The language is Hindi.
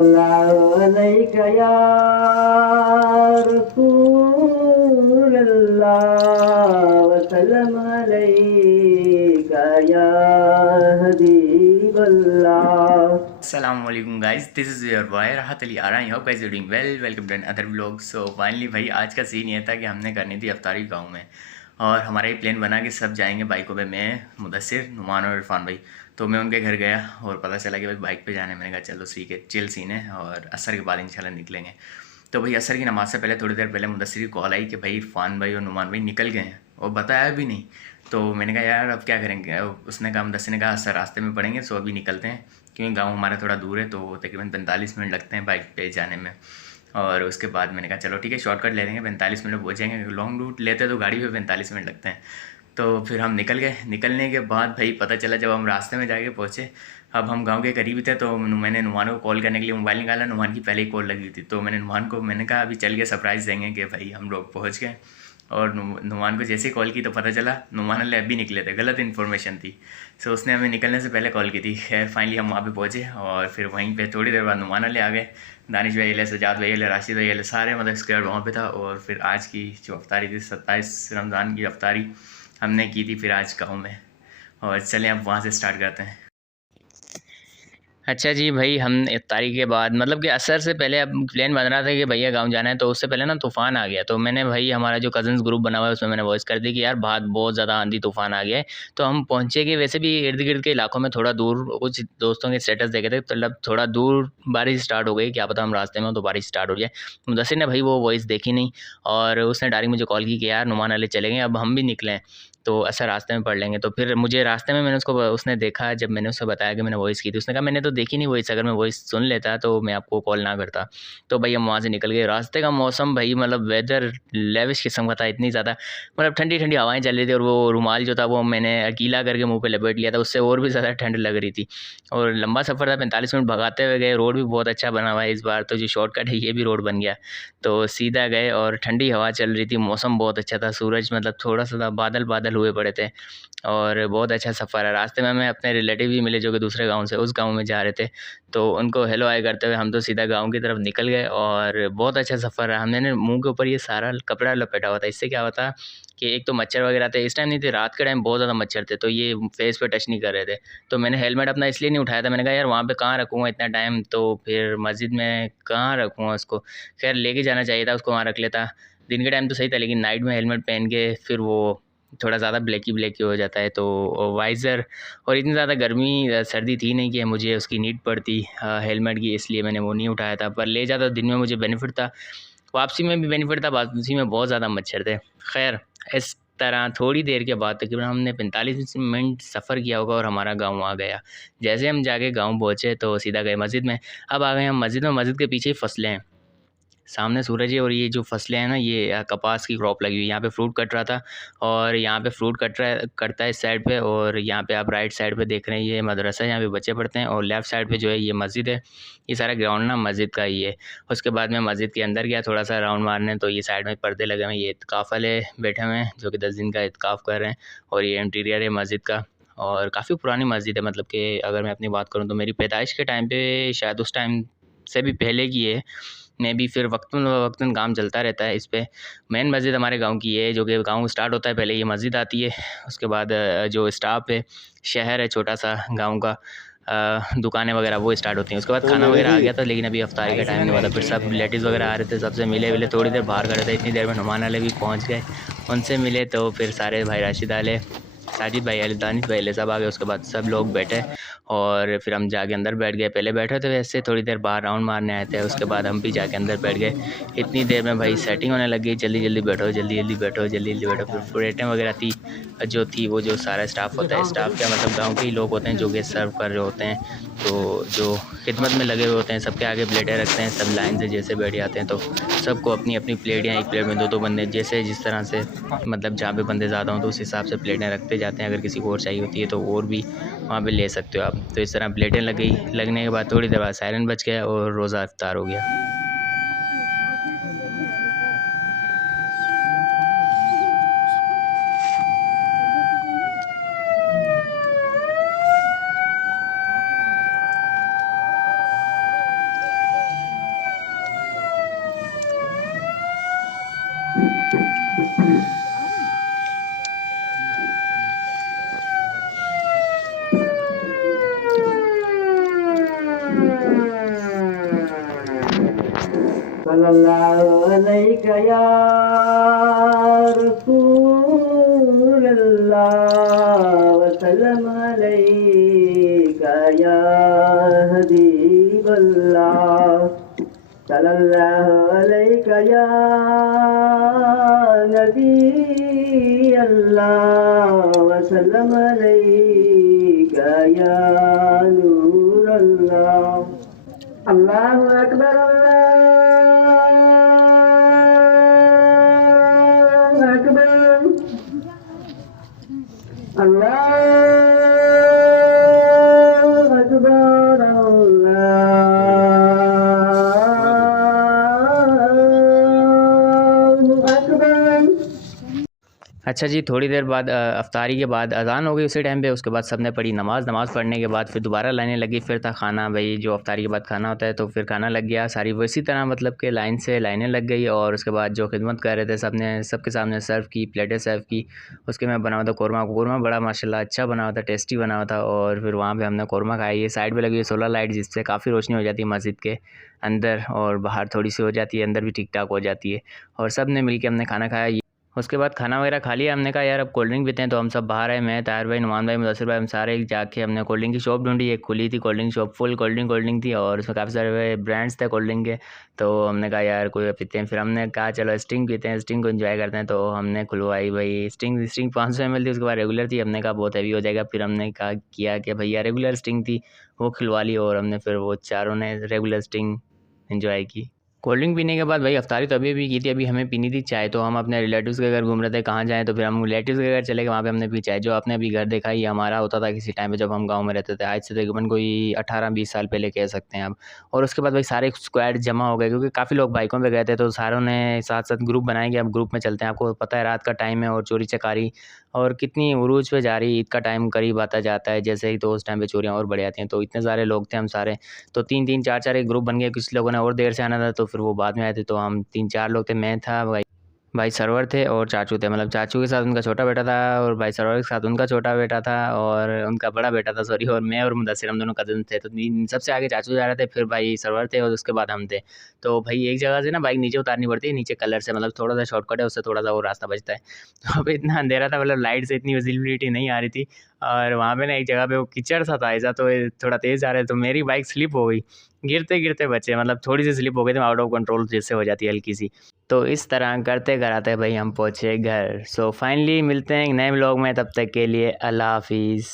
अलैका या रसूलल्लाह वसल्लम अलैका या हबीबल्लाह। अस्सलामुअलैकुम guys, this is your boy Rahat Ali Ara. I hope guys you doing well. Welcome to other vlog. So finally भाई आज का सीन ये था कि हमने करनी थी अफ्तारी गांव में, और हमारा ये प्लान बना कि सब जाएंगे बाइकों पे। मैं, मुदस्सिर, नुमान और इरफान भाई। तो मैं उनके घर गया और पता चला कि भाई बाइक पे जाने। मैंने कहा चलो ठीक है, चिल सीन है, और असर के बाद इंशाल्लाह निकलेंगे। तो भाई असर की नमाज़ से पहले थोड़ी देर पहले मुदस्सिर की कॉल आई कि भाई इरफान भाई और नुमान भाई निकल गए हैं, और बताया भी नहीं। तो मैंने कहा यार अब क्या करेंगे। उसने कहा, मुदस्सिर ने कहा असर रास्ते में पड़ेंगे, सो अभी निकलते हैं, क्योंकि गांव हमारा थोड़ा दूर है, तो तकरीबन 45 मिनट लगते हैं बाइक पे जाने में। और उसके बाद मैंने कहा चलो ठीक है, शॉर्टकट ले लेंगे, 45 मिनट पहुँच जाएंगे। लॉन्ग रूट लेते तो गाड़ी पे 45 मिनट लगते हैं। तो फिर हम निकल गए। निकलने के बाद भाई पता चला जब हम रास्ते में जाके पहुँचे, अब हम गांव के करीब ही थे, तो मैंने नुमान को कॉल करने के लिए मोबाइल निकाला। नुमान की पहले ही कॉल लगी थी, तो मैंने नुमान को मैंने कहा अभी चल के सरप्राइज़ देंगे कि भाई हम लोग पहुँच गए। और नुमान को जैसे ही कॉल की तो पता चला नुमान वाले अभी निकले थे, गलत इन्फॉर्मेशन थी। सो उसने हमें निकलने से पहले कॉल की थी। खैर फाइनली हम वहाँ पे पहुँचे, और फिर वहीं पे थोड़ी देर बाद नुमान वाले आ गए। दानिश भाई ले, सजाद भाई ले, राशिद भाई ले, सारे मतलब स्क्वाड वहाँ पे था। और फिर आज की जो अफ्तारी थी, 27 रमज़ान की अफ्तारी हमने की थी फिर आज गाँव में। और चलें अब वहाँ से स्टार्ट करते हैं। अच्छा जी भाई, हम इफ्तारी के बाद मतलब कि असर से पहले अब प्लान बन रहा था कि भैया गांव जाना है, तो उससे पहले ना तूफ़ान आ गया। तो मैंने भाई हमारा जो कज़न्स ग्रुप बना हुआ है उसमें मैंने वॉइस कर दी कि यार बाहर बहुत ज़्यादा आंधी तूफ़ान आ गया है। तो हम पहुँचे कि वैसे भी इर्द गिर्द के इलाकों में थोड़ा दूर कुछ दोस्तों के स्टेटस देखे थे, तो मतलब थोड़ा दूर बारिश स्टार्ट हो गई, क्या पता हम रास्ते में हो तो बारिश स्टार्ट हो जाए। मुदस्सिर ने भाई वो वॉइस देखी नहीं, और उसने डायरेक्ट मुझे कॉल की कि यार नुमान वाले चले गए, अब हम भी निकलें तो असर रास्ते में पढ़ लेंगे। तो फिर मुझे रास्ते में उसने देखा, जब मैंने उससे बताया कि मैंने वॉइस की थी, उसने कहा मैंने तो देखी नहीं वॉइस, अगर मैं वॉइस सुन लेता तो मैं आपको कॉल ना करता। तो भाई हम वहाँ से निकल गए। रास्ते का मौसम भाई मतलब वेदर लेविश किस्म का था, इतनी ज़्यादा मतलब ठंडी ठंडी हवाएं चल रही थी, और वो रुमाल जो था वो मैंने गीला करके मुंह पे लपेट लिया था, उससे और भी ज़्यादा ठंड लग रही थी। और लंबा सफ़र था, 45 मिनट भगाते हुए गए। रोड भी बहुत अच्छा बना हुआ है इस बार, तो जो शॉर्टकट है ये भी रोड बन गया। तो सीधा गए, और ठंडी हवा चल रही थी, मौसम बहुत अच्छा था, सूरज मतलब थोड़ा-सा बादल बादल हुए पड़े थे, और बहुत अच्छा सफ़र है। रास्ते में हमें अपने रिलेटिव भी मिले जो कि दूसरे गाँव से उस गाँव में जा रहे थे, तो उनको हेलो हाय करते हुए हम तो सीधा गाँव की तरफ निकल गए, और बहुत अच्छा सफ़र रहा। हमने मुँह के ऊपर ये सारा कपड़ा लपेटा हुआ था, इससे क्या हुआ था कि एक तो मच्छर वगैरह थे, इस टाइम नहीं थे, रात के टाइम बहुत ज़्यादा मच्छर थे, तो ये फेस पे टच नहीं कर रहे थे। तो मैंने हेलमेट अपना इसलिए नहीं उठाया था, मैंने कहा यार वहाँ पे कहाँ रखूँगा इतना टाइम, तो फिर मस्जिद में कहाँ रखूँगा उसको। खैर लेके जाना चाहिए था उसको, वहाँ रख लेता। दिन के टाइम तो सही था, लेकिन नाइट में हेलमेट पहन के फिर वो थोड़ा ज़्यादा ब्लैक ही हो जाता है। तो वाइज़र, और इतनी ज़्यादा गर्मी सर्दी थी नहीं कि मुझे उसकी नीड पड़ती हेलमेट की, इसलिए मैंने वो नहीं उठाया था। पर ले जाता दिन में मुझे बेनिफिट था, वापसी में भी बेनिफिट था, वापसी में बहुत ज़्यादा मच्छर थे। खैर इस तरह थोड़ी देर के बाद तकरीबन हमने 45 मिनट सफ़र किया होगा, और हमारा गाँव आ गया। जैसे हम जाके गाँव पहुँचे तो सीधा गए मस्जिद में। अब आ गए हम मस्जिद में, मस्जिद के पीछे ही फसलें हैं, सामने सूरज है, और ये जो फसलें हैं ना, ये कपास की क्रॉप लगी हुई है। यहाँ पे फ्रूट कट रहा था, और यहाँ पे फ्रूट कटता है इस साइड पे, और यहाँ पे आप राइट साइड पे देख रहे हैं ये मदरसा है, यहाँ पे बच्चे पढ़ते हैं, और लेफ़्ट साइड पे जो है ये मस्जिद है। ये सारा ग्राउंड ना मस्जिद का ही है। उसके बाद मैं मस्जिद के अंदर गया थोड़ा सा राउंड मारने, तो ये साइड में पर्दे लगे हुए हैं, ये इत्काफ़ वाले बैठे हुए हैं जो कि 10 दिन का इत्काफ़ कर रहे हैं, और ये इंटीरियर है मस्जिद का। और काफ़ी पुरानी मस्जिद है, मतलब कि अगर मैं अपनी बात करूँ तो मेरी पैदाइश के टाइम पे, शायद उस टाइम से भी पहले की है। में भी फिर वक्तन काम चलता रहता है इस पे। मेन मस्जिद हमारे गाँव की है, जो कि गाँव स्टार्ट होता है पहले ये मस्जिद आती है, उसके बाद जो स्टाफ है, शहर है छोटा-सा गाँव का, दुकानें वगैरह वो स्टार्ट होती हैं। उसके बाद तो खाना मेरे वगैरह जी आ गया था, लेकिन अभी इफ्तारी का टाइम नहीं हुआ था। फिर सब रिलेटिव्स वगैरह आ रहे थे, सबसे मिले-विले, थोड़ी देर बाहर खड़े थे, इतनी देर में नुमान वाले भी पहुँच गए, उनसे मिले। तो फिर सारे भाई राशिद आले, साजिद भाई आले, दानिश भाई आले, सब आ गए। उसके बाद सब लोग बैठे, और फिर हम जाके अंदर बैठ गए। पहले बैठे थे वैसे, थोड़ी देर बाहर राउंड मारने आए थे, उसके बाद हम भी जाके अंदर बैठ गए। इतनी देर में भाई सेटिंग होने लग गई, जल्दी-जल्दी बैठो, जल्दी-जल्दी बैठो, जल्दी-जल्दी बैठो। फिर प्लेटें वगैरह थी, जो थी वो जो सारा स्टाफ़ होता है, स्टाफ़ क्या मतलब गाँव के ही लोग होते हैं जो गेस्ट सर्व कर रहे होते हैं, तो जो खिदमत में लगे हुए होते हैं, सबके आगे प्लेटें रखते हैं, सब लाइन से जैसे बैठ जाते हैं, तो सबको अपनी-अपनी प्लेट, या एक प्लेट में 2-2 बंदे, जैसे जिस तरह से मतलब जहाँ पे बंदे ज़्यादा हों तो उस हिसाब से प्लेटें रखते जाते हैं। अगर किसी को और चाहिए होती है तो और भी वहाँ पे ले सकते हो आप। तो इस तरह प्लेटें लग गई, लगने के बाद थोड़ी देर बाद सायरन बज गया, और रोज़ा इफ्तार हो गया। सल्लल्लाहु अलैका या रसूलल्लाह वसल्लम अलैका या हबीबल्लाह सल्लल्लाहु अलैका या नबी अल्लाह वसल्लम अलैका या नूर अल्लाह अल्लाहु अकबर अल्लाहु अकबर अल्लाहु अकबर अल्लाहु अकबर। अच्छा जी, थोड़ी देर बाद अफ्तारी के बाद अज़ान हो गई उसी टाइम पे। उसके बाद सब ने पढ़ी नमाज़ पढ़ने के बाद फिर दोबारा लाइनें लगी। फिर था खाना, भाई जो अफ्तारी के बाद खाना होता है, तो फिर खाना लग गया सारी इसी तरह, मतलब कि लाइन से लाइनें लग गई। और उसके बाद जो खिदमत कर रहे थे सब ने सबके सामने सर्व की, प्लेटें सर्व की। उसके मैं बना हुआ था कौरमा बड़ा माशाल्लाह अच्छा बना हुआ था, टेस्टी बना हुआ था। और फिर वहाँ पर हमने कौरमा खाया। ये साइड पर लगी हुई सोलर लाइट, जिससे काफ़ी रोशनी हो जाती है मस्जिद के अंदर, और बाहर थोड़ी सी हो जाती है, अंदर भी ठीक ठाक हो जाती है। और सब ने मिल के हमने खाना खाया। उसके बाद खाना वगैरह खा लिया। हमने कहा यार अब कोल्ड ड्रिंक पीते हैं, तो हम सब बाहर आए। मैं, ताहिर भाई, नुमान भाई, मुदस्सिर भाई, हम सारे जाके हमने कोल्ड ड्रिंक की शॉप ढूंढी। एक खुली थी cold drink shop, full cold drink थी, और उसमें काफ़ी सारे ब्रांड्स थे कोल्ड ड्रिंक के। तो हमने कहा यार कोई पीते हैं। फिर हमने कहा चलो स्टिंग पीते हैं, स्टिंग को एंजॉय करते हैं। तो हमने खुलवाई भाई स्टिंग 500 ml थी। उसके बाद रेगुलर थी, हमने कहा बहुत हैवी हो जाएगा। फिर हमने कहा किया कि भैया रेगुलर स्टिंग थी, वो खिलवा ली। और हमने फिर वो चारों ने रेगुलर स्टिंग एंजॉय की। कोल्ड ड्रिंक पीने के बाद भाई अफ्तारी तो अभी की थी, अभी हमें पीनी थी चाय। तो हम अपने रिलेटिव्स के घर घूम रहे थे, कहाँ जाएँ, तो फिर हम रिलेटिव्स के घर चले गए। वहाँ पे हमने पी चाय। जो आपने अभी घर देखा, ये हमारा होता था किसी टाइम पे जब हम गाँव में रहते थे। आज से तकरीबन कोई 18-20 साल पहले कह सकते हैं आप। और उसके बाद भाई सारे स्क्वाड जमा हो गए, क्योंकि काफ़ी लोग बाइकों पे गए थे। तो सारों ने साथ साथ ग्रुप बनाएंगे, अब ग्रुप में चलते हैं। आपको पता है रात का टाइम है और चोरी चकारी और कितनी उरूज पे जा रही, ईद का टाइम करीब आता जाता है जैसे ही, तो उस टाइम पे चोरियाँ और बढ़ जाती हैं। तो इतने सारे लोग थे हम सारे, तो 3-3 4-4 एक ग्रुप बन गए। कुछ लोगों ने और देर से आना था, तो फिर वो बाद में आए थे। तो हम 3-4 लोग थे, मैं था, भाई सरवर थे और चाचू थे। मतलब चाचू के साथ उनका छोटा बेटा था, और भाई सरवर के साथ उनका छोटा बेटा था, और उनका बड़ा बेटा था सॉरी। और मैं और मुदस्सिर, हम दोनों कज़न थे। तो सबसे आगे चाचू जा रहे थे, फिर भाई सरवर थे, और उसके बाद हम थे। तो भाई एक जगह से ना बाइक नीचे उतारनी पड़ती है, नीचे कलर से, मतलब थोड़ा सा शॉर्टकट है, उससे थोड़ा सा और रास्ता बचता है। तो अब इतना अंधेरा था, मतलब लाइट से इतनी विजिबिलिटी नहीं आ रही थी। और वहाँ पे ना एक जगह पे वो कीचड़ सा था ऐसा, तो थोड़ा तेज़ जा रहे, तो मेरी बाइक स्लिप हो गई। गिरते बचे, मतलब थोड़ी सी स्लिप हो गई थी, आउट ऑफ कंट्रोल जैसे हो जाती है हल्की सी। तो इस तरह करते कराते भाई हम पहुँचे घर। सो फाइनली मिलते हैं एक नए व्लॉग में, तब तक के लिए अल्लाह हाफिज़।